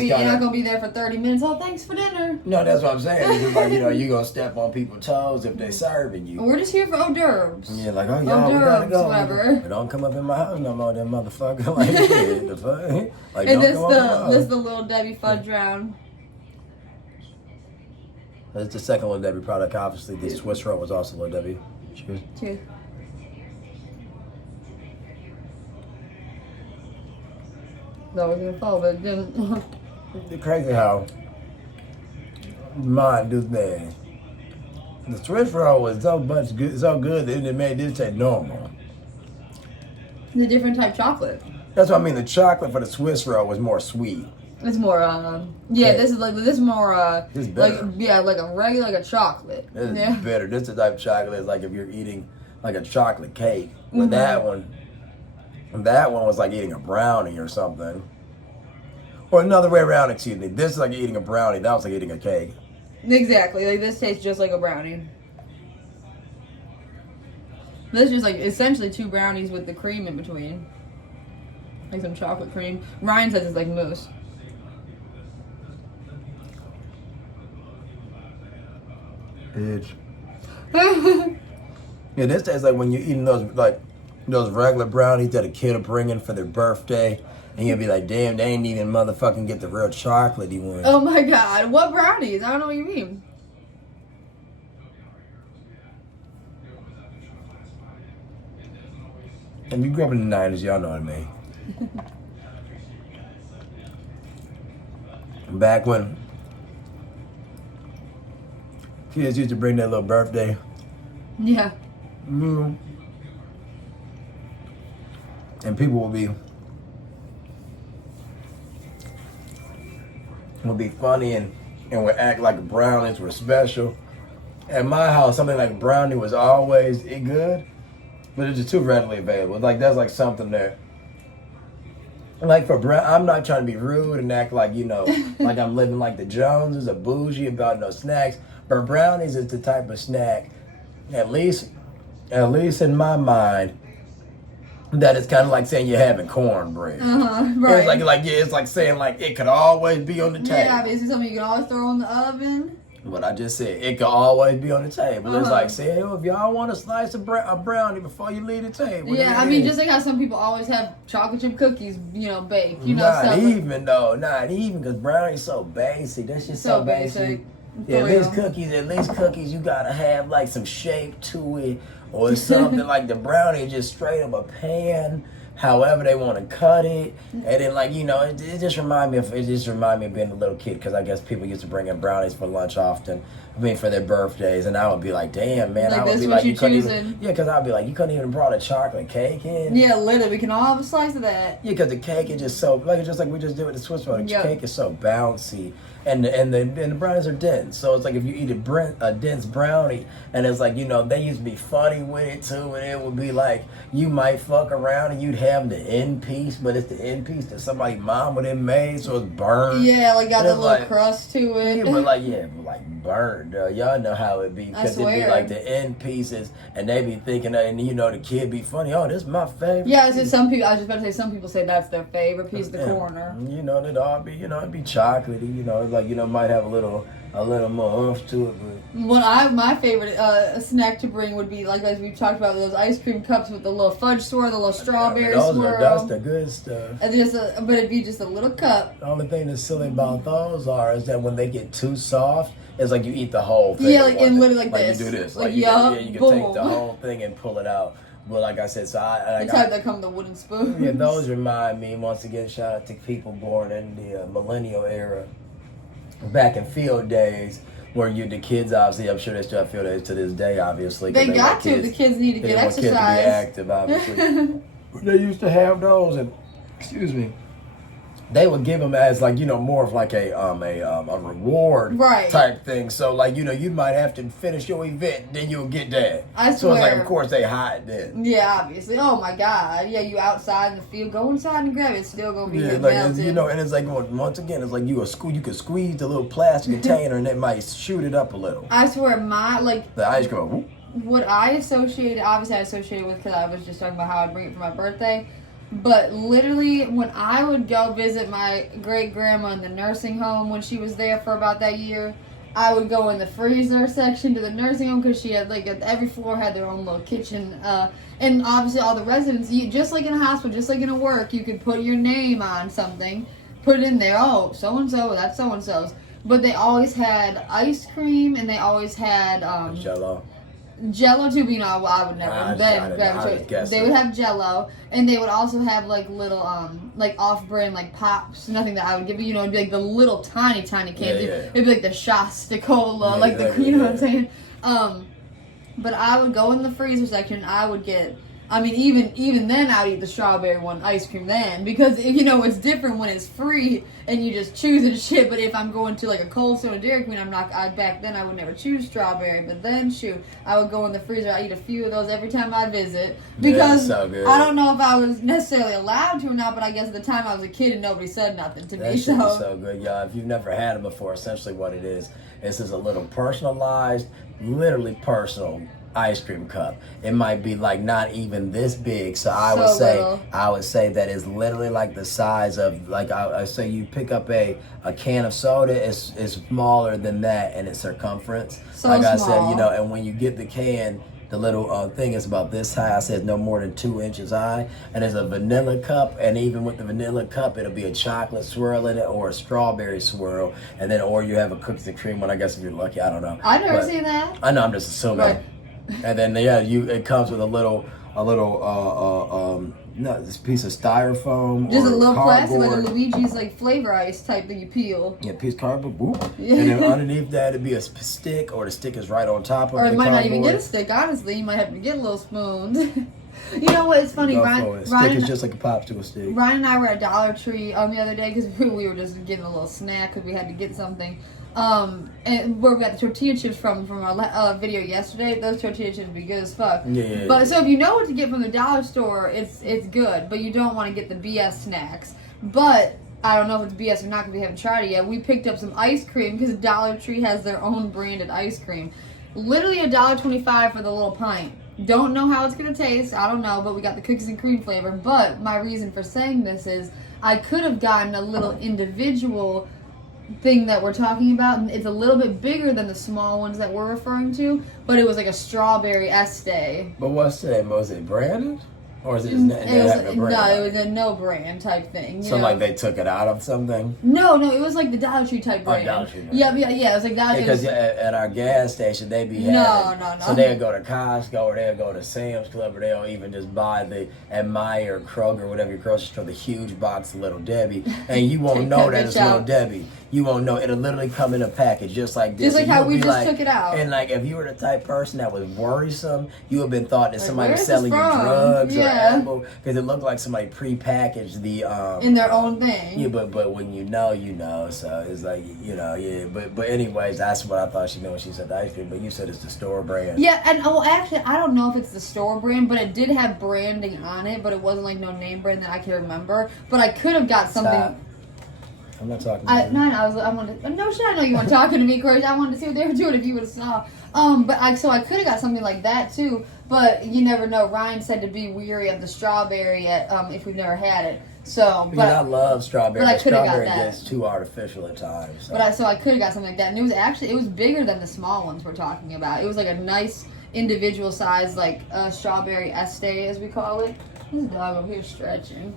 be there for 30 minutes. Oh, thanks for dinner. No, that's what I'm saying. It's just like, you're gonna step on people's toes if they serving you. We're just here for hors d'oeuvres. Yeah, like, oh, y'all, we gotta go. Whatever. But don't come up in my house no more, that motherfucker. Like, shit, the fuck? Like, And this the Little Debbie fudge round. That's the second Little Debbie product. Obviously, the Swiss roll was also Little Debbie. Cheers. Cheers. That was gonna fall, but it didn't. It's crazy how mine do things. The Swiss roll was so good that it made this taste normal. The different type chocolate. That's what I mean. The chocolate for the Swiss roll was more sweet. It's more, this is more, It's better. like a regular, like a chocolate. This is bitter. This is the type of chocolate is like if you're eating like a chocolate cake. But that one was like eating a brownie or something. Or another way around, excuse me. This is like eating a brownie. That was like eating a cake. Exactly. Like this tastes just like a brownie. This is just like essentially 2 brownies with the cream in between. Like some chocolate cream. Ryan says it's like mousse. Bitch. Yeah, this tastes like when you're eating those regular brownies that a kid will bring in for their birthday. And you'll be like, damn, they ain't even motherfucking get the real chocolatey one. Oh my god, what brownies? I don't know what you mean. If you grew up in the 90s, y'all know what I mean. Back when kids used to bring their little birthday. Yeah. And people would be funny and would act like brownies were special. At my house, something like a brownie was always good, but it's just too readily available. Like that's like something that, like for I'm not trying to be rude and act like like I'm living like the Joneses or bougie about no snacks. But brownies is the type of snack, at least in my mind, that it's kind of like saying you're having cornbread. Right. It's like saying like it could always be on the table. Yeah, obviously something you can always throw in the oven. What I just said, it could always be on the table. It's like saying, if y'all want a slice of a brownie before you leave the table. Yeah, I mean, just like how some people always have chocolate chip cookies, baked. Not even, because brownie's so basic. That's just so basic. Yeah, at least cookies, you gotta have like some shape to it or something. Like the brownie is just straight up a pan, however they want to cut it. And then it just remind me of being a little kid, because I guess people used to bring in brownies for lunch often. For their birthdays, and I would be like, damn, man, I would be like, you couldn't even, because I'd be like, you couldn't even brought a chocolate cake in. Yeah, literally, we can all have a slice of that. Yeah, because the cake is just so, just like we just did with the Swiss roll, the cake is so bouncy, and the brownies are dense. So it's like if you eat a dense brownie, and it's like, they used to be funny with it too, and it would be like, you might fuck around and you'd have the end piece, but it's the end piece that somebody's mom would have made, so it's burned. Yeah, like got that little crust to it. Yeah, but burned. Y'all know how it be, because it'd be like the end pieces, and they be thinking, and the kid be funny. Oh, this is my favorite. Yeah, it's just some people. I was just about to say, some people say that's their favorite piece of the corner. They'd all be, it'd be chocolatey. It's like might have a little more oomph to it. But my favorite snack to bring would be like as we talked about, those ice cream cups with the little fudge swirl, the little strawberry swirl. That's the good stuff. And but it'd be just a little cup. The only thing that's silly about those is that when they get too soft, it's like you eat the whole thing. Yeah, and literally like this. You do this. You can take the whole thing and pull it out. But like I said, the type that come with the wooden spoon. Yeah, those remind me, once again, shout out to people born in the millennial era. Back in field days, where the kids, obviously, I'm sure they still have field days to this day, obviously. They got to. The kids need to get exercise. Kids to be active, obviously. They used to have those, and, excuse me, they would give them as more of like a reward type thing. So you might have to finish your event, then you'll get that. So it's like, of course they hide then. Yeah, obviously. Oh my God. Yeah, you outside in the field, go inside and grab it. It's still gonna be melted. And it's like, once again, it's like you could squeeze the little plastic container and it might shoot it up a little. I swear, the ice cream. Whoop. What I associated with, because I was just talking about how I'd bring it for my birthday. But literally, when I would go visit my great-grandma in the nursing home when she was there for about that year, I would go in the freezer section to the nursing home, because she had, every floor had their own little kitchen. And obviously all the residents, just like in a hospital, just like in a work, you could put your name on something, put it in there, oh, so-and-so, that's so-and-so's. But they always had ice cream, and they always had... Jello too, but I would never gravitate. They would have Jello, and they would also have little off-brand pops. Nothing that I would give you. It'd be the little tiny candy. It'd be the Shasta Cola, what I'm saying. But I would go in the freezer section. I would get I mean, even then, I'd eat the strawberry one ice cream then, because you know it's different when it's free and you just choose it and shit. But if I'm going to like a Cold Stone or Dairy Queen, back then I would never choose strawberry. But then shoot, I would go in the freezer. I eat a few of those every time I visit because so good. I don't know if I was necessarily allowed to or not. But I guess at the time I was a kid and nobody said nothing to me. That shit is so good, y'all. If you've never had it before, essentially what it is just a little personalized, literally personal ice cream cup. It might be like not even this big, so I would say that it's literally like the size of, like I say you pick up a can of soda, it's smaller than that in its circumference. So like small. I said, you know, and when you get the can, the little thing is about this high. I said no more than 2 inches high, and there's a vanilla cup, and even with the vanilla cup, it'll be a chocolate swirl in it or a strawberry swirl, and then or you have a cookies and cream one. I guess if you're lucky, I don't know. I've never seen that. I know, I'm just assuming. Right. And then it comes with a little this piece of styrofoam, just or a little plastic, cardboard. like a Luigi's like flavor ice type that you peel. Yeah, piece of cardboard, boop. Yeah. And then underneath that it'd be a stick, or the stick is right on top of Or the it might cardboard. not even get a stick, honestly. You might have to get little spoons. You know what? It's funny. Stick is just like a popsicle stick. Ryan and I were at Dollar Tree the other day because we were just getting a little snack because we had to get something. And where we got the tortilla chips from our video yesterday, those tortilla chips would be good as fuck. Yeah. But so if you know what to get from the dollar store, it's good. But you don't want to get the BS snacks. But I don't know if it's BS or not because we haven't tried it yet. We picked up some ice cream because Dollar Tree has their own branded ice cream. Literally $1.25 for the little pint. Don't know how it's gonna taste. I don't know, but we got the cookies and cream flavor. But my reason for saying this is I could have gotten a little individual thing that we're talking about, and it's a little bit bigger than the small ones that we're referring to, but it was like a strawberry Estee. But what's today? Was it branded? Or is it just No, it was a no brand type thing. So like they took it out of something? No, it was like the Dollar Tree type brand. Dollar Tree. Yeah, it was like Dollar Tree. Because at our gas station they be having. No. So they'll go to Costco or they'll go to Sam's Club or they'll even just buy at Meijer or Kroger, whatever your grocery store, the huge box of Little Debbie, and you won't know that it's Little Debbie. You won't know. It'll literally come in a package just like this. Just like how we just took it out. And like if you were the type person that was worrisome, you would have been thought that like, somebody was selling you drugs or ammo, because it looked like somebody prepackaged the in their own thing. Yeah, but when you know, so it's like yeah. But anyways, that's what I thought she knew when she said the ice cream. But you said it's the store brand. Yeah, and actually, I don't know if it's the store brand, but it did have branding on it, but it wasn't like no name brand that I can remember. But I could have got something. Stop. I'm not talking to you. I wanted. No shit, I know you weren't talking to me, Corey. I wanted to see what they were doing if you would have saw. So I could have got something like that too. But you never know. Ryan said to be weary of the strawberry if we've never had it. So, but I love strawberry. But I could have got strawberry that. gets too artificial at times. So. But I could have got something like that, and it was bigger than the small ones we're talking about. It was like a nice individual size, like strawberry Estee as we call it. This dog over here stretching.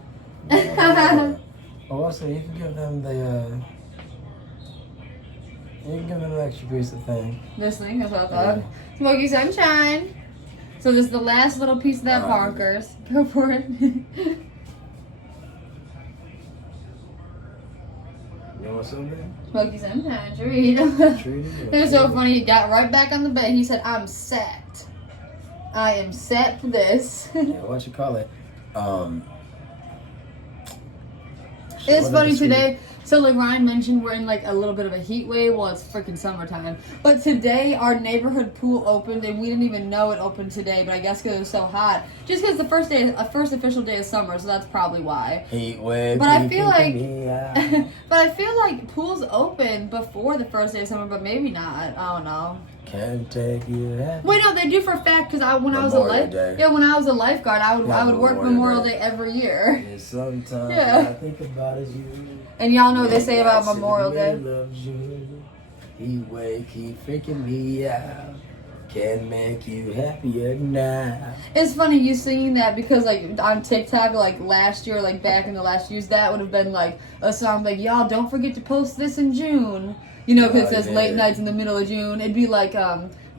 Oh, also, you can give them an extra piece of thing. This thing, that's what I thought. Smoky Sunshine. So this is the last little piece of that bonkers. Go for it. You want something? Smoky Sunshine, treat. It was so funny. He got right back on the bed. He said, "I'm set. I am set for this." Yeah, what you call it? It's funny today. So like Ryan mentioned, we're in like a little bit of a heat wave. Well, it's freaking summertime. But today our neighborhood pool opened, and we didn't even know it opened today. But I guess because it was so hot, just because the first official day of summer, so that's probably why. Heat wave. But I feel like pools open before the first day of summer, but maybe not. I don't know. Can take you happy. Wait, no, they do for a fact because when I was a lifeguard, I would work Memorial Day every year. Yeah, sometimes Yeah. I think about is you. And y'all know what they say about Memorial Day. Heat wave keep freaking me out. Can make you happier now. It's funny you singing that because like on TikTok, like last year, like back in the last years, that would have been like a song like, y'all don't forget to post this in June. You know, because it says late nights in the middle of June. It'd be like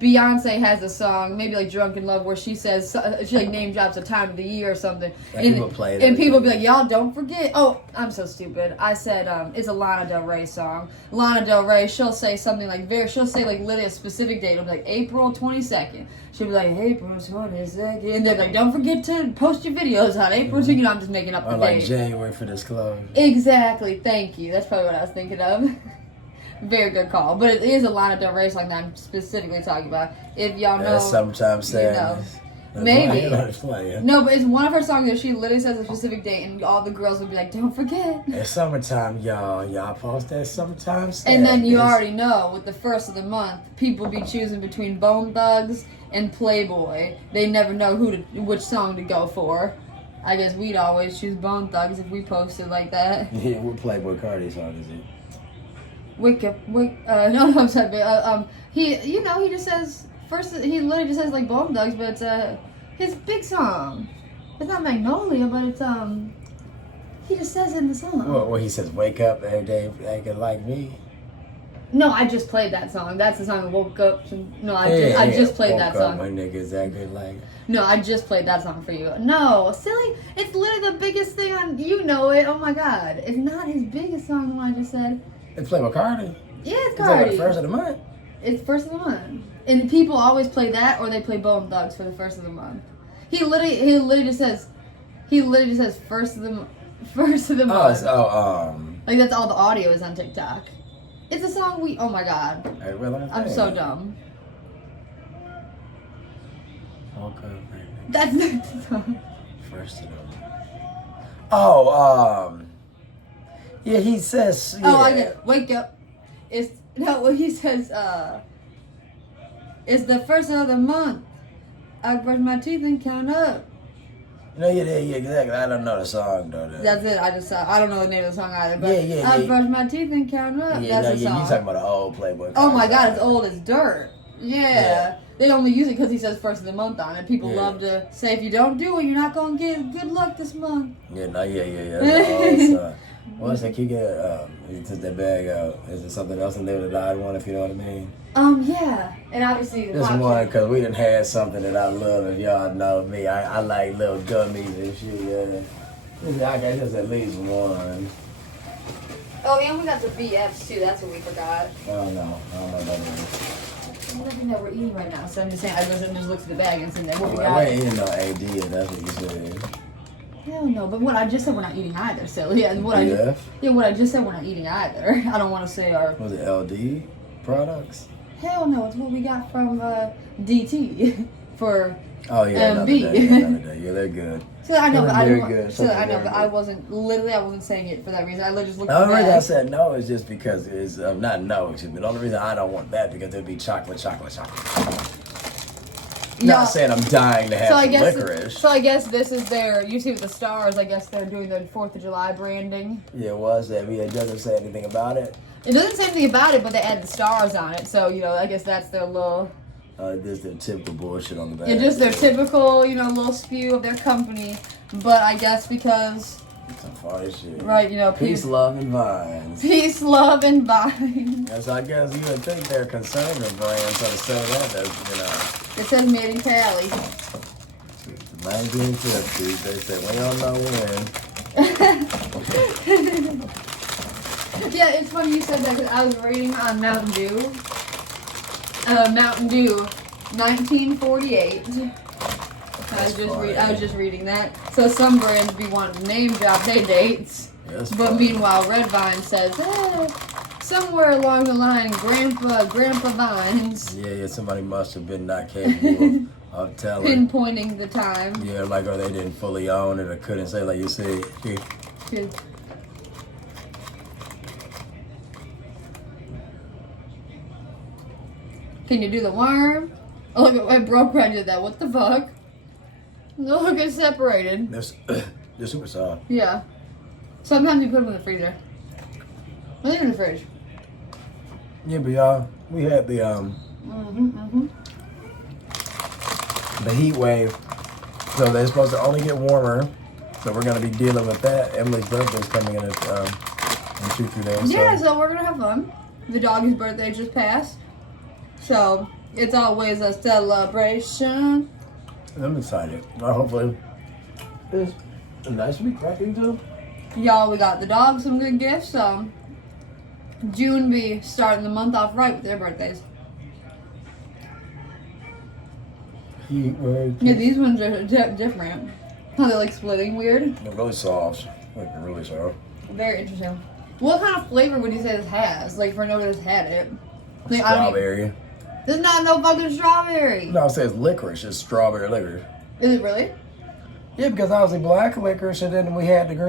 Beyonce has a song, maybe like "Drunk in Love," where she says she like name drops a time of the year or something, and people play it, and people be like, "Y'all don't forget." Oh, I'm so stupid. I said it's a Lana Del Rey song. Lana Del Rey, she'll say something like she'll say like literally a specific date. It'll be like April 22nd. She'll be like April 22nd, and they're like, "Don't forget to post your videos on April 2nd." You know, I'm just making up the like date. January for disclosure. Exactly. Thank you. That's probably what I was thinking of. Very good call. But it is a Lana Del Rey song that I'm specifically talking about. If y'all know. Sometimes sadness. You know. Maybe. No, but it's one of her songs that she literally says a specific date, and all the girls would be like, "Don't forget." It's summertime, y'all. Y'all post that summertime sadness. And then you already know, with the first of the month, people be choosing between Bone Thugs and Playboy. They never know which song to go for. I guess we'd always choose Bone Thugs if we posted like that. Yeah, what Playboy Cardi song is it? Wake up, no, I'm sorry, he just says, he literally just says, like, Bone Thugs, but it's, his big song. It's not Magnolia, but it's, he just says it in the song. Well, he says, wake up every day acting like me. No, I just played that song. That's the song, Woke Up. No, I just played that song. When niggas acting like... No, I just played that song for you. No, silly. It's literally the biggest thing on, you know it. Oh, my God. It's not his biggest song, the one I just said. It's Playboy Cardi. Yeah, it's Cardi. It's like the first of the month. It's first of the month. And people always play that, or they play Bone Thugs for the first of the month. He literally just says first of the month. Like that's all the audio is on TikTok. It's a song oh my God. I'm so dumb. Okay. That's not the song. First of the month. Yeah, he says. Yeah. Oh, I get it. Wake up. He says, it's the first of the month. I brush my teeth and count up. No, yeah, exactly. I don't know the song though. That's it. I don't know the name of the song either. But yeah. I brush my teeth and count up. Yeah, That's the song. You talking about the old Playboy? Oh my God, it's old as dirt. Yeah. They only use it because he says first of the month on it. People love to say if you don't do it, you're not gonna get good luck this month. Yeah. That's the old song. Once they kick it, he took that bag out. Is there something else in there that I want, if you know what I mean? Yeah. And obviously this one, because we done had something that I love, if y'all know me. I like little gummies and shit, yeah. I guess there's at least one. Oh, yeah, we got the BFs too. That's what we forgot. Oh, no. I don't know about that. Nothing that we're eating right now, so I'm just saying, I just looked at the bag and said that what we got. I ain't eating no AD, if that's what you said. Hell no, but what I just said we're not eating either, so yeah, what I just said we're not eating either. I don't want to say our... Was it LD products? Hell no, it's what we got from DT for MB. Yeah, they're good. So I know, but I wasn't saying it for that reason. I literally just looked at the only reason I said no is just because it's, not no, excuse me, the only reason I don't want that because it'd be chocolate. Not saying I'm dying to have some licorice. So I guess this is you see with the stars, I guess they're doing the 4th of July branding. Yeah, it was that. It doesn't say anything about it. It doesn't say anything about it, but they add the stars on it. So, I guess that's their little... Just their typical bullshit on the back. Yeah, just their typical, little spew of their company. But I guess because... Some funny shit. Right, Peace, love, and vines. Peace, love, and vines. Yes, I guess you would think they're conservative brands, so to say that, It says made in Cali. 1950s, they said, we don't know when. Yeah, it's funny you said that because I was reading on Mountain Dew. Mountain Dew, 1948. I was just reading that. So some brands be wanting to name drop their dates. But meanwhile, Red Vine says, somewhere along the line, Grandpa Vines. Yeah, somebody must have been not capable of telling. Pinpointing the time. Yeah, or they didn't fully own it or couldn't say, like you said. Can you do the worm? Oh, look, my bro did that. What the fuck? Look, it's separated. They're super soft. Yeah. Sometimes you put them in the freezer. Leave them in the fridge. Yeah, but y'all, we had the the heat wave, so they're supposed to only get warmer. So we're gonna be dealing with that. Emily's birthday's coming in in 2-3 days. Yeah, so we're gonna have fun. The doggy's birthday just passed. So It's always a celebration. I'm excited. Hopefully, it's nice to be cracking too. Y'all, we got the dogs some good gifts. June be starting the month off right with their birthdays. Yeah, these ones are different. How they're like splitting weird. They're really soft. Like really soft. Very interesting. What kind of flavor would you say this has? Like, for nobody's had it. Like, Strawberry. There's not no fucking strawberry. No, it says licorice. It's strawberry licorice. Is it really? Yeah, because obviously black licorice, and then we had the green.